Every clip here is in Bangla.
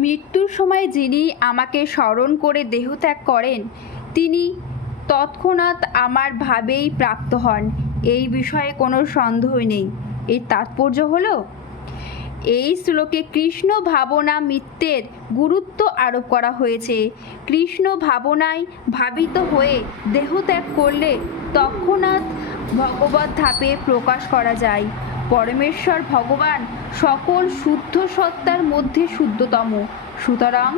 মৃত্যুর সময় যিনি আমাকে স্মরণ করে দেহত্যাগ করেন, তিনি তৎক্ষণাৎ আমার ভাবেই প্রাপ্ত হন, এই বিষয়ে কোনো সন্দেহ নেই। এর তাৎপর্য হলো, এই শ্লোকে কৃষ্ণ ভাবনা মিত্রের গুরুত্ব আরোপ করা হয়েছে। কৃষ্ণ ভাবনায় ভাবিত হয়ে দেহত্যাগ করলে তৎক্ষণাৎ ভগবত ধাপে প্রকাশ করা যায়। পরমেশ্বর ভগবান সকল শুদ্ধ সত্তার মধ্যে শুদ্ধতম। সুতরাং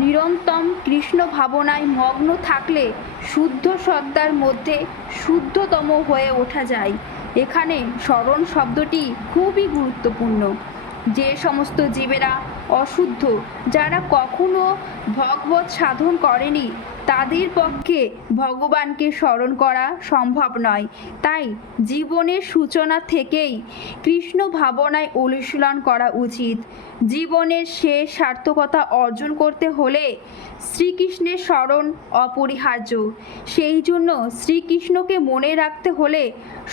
নিরন্তর কৃষ্ণ ভাবনায় মগ্ন থাকলে শুদ্ধ সত্তার মধ্যে শুদ্ধতম হয়ে ওঠা যায়। এখানে স্মরণ শব্দটি খুবই গুরুত্বপূর্ণ। যে সমস্ত জীবেরা অশুদ্ধ, যারা কখনো ভগবত সাধন করেনি, তাদের পক্ষে ভগবানকে স্মরণ করা সম্ভব নয়। তাই জীবনের সূচনা থেকেই কৃষ্ণ ভাবনায় অনুশীলন করা উচিত। জীবনের শেষ সার্থকতা অর্জন করতে হলে শ্রীকৃষ্ণের স্মরণ অপরিহার্য। সেই জন্য শ্রীকৃষ্ণকে মনে রাখতে হলে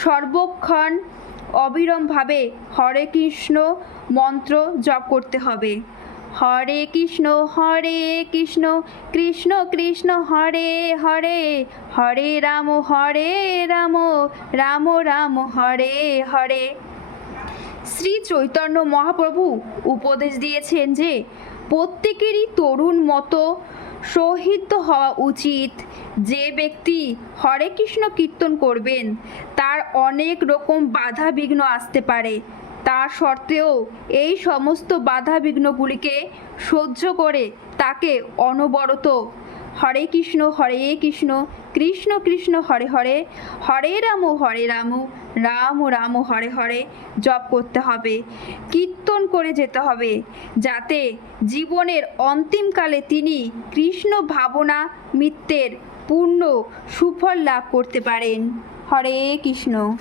সর্বক্ষণ অবিরামভাবে হরে কৃষ্ণ মন্ত্র জপ করতে হবে। হরে কৃষ্ণ কৃষ্ণ কৃষ্ণ হরে হরে, হরে রাম রাম রাম হরে হরে। শ্রী চৈতন্য মহাপ্রভু উপদেশ দিয়েছেন যে প্রত্যেকেরই তরুণ মতো সৌহৃদ্য হওয়া উচিত। যে ব্যক্তি হরে কৃষ্ণ কীর্তন করবেন, তার অনেক রকম বাধা বিঘ্ন আসতে পারে। তা সত্ত্বেও এই সমস্ত বাধা বিঘ্নগুলিকে সহ্য করে তাকে অনবরত হরে কৃষ্ণ কৃষ্ণ কৃষ্ণ হরে হরে, হরে রাম রাম রাম হরে হরে জপ করতে হবে, কীর্তন করে যেতে হবে, যাতে জীবনের অন্তিমকালে তিনি কৃষ্ণ ভাবনা মিত্রের পূর্ণ সুফল লাভ করতে পারেন। হরে কৃষ্ণ।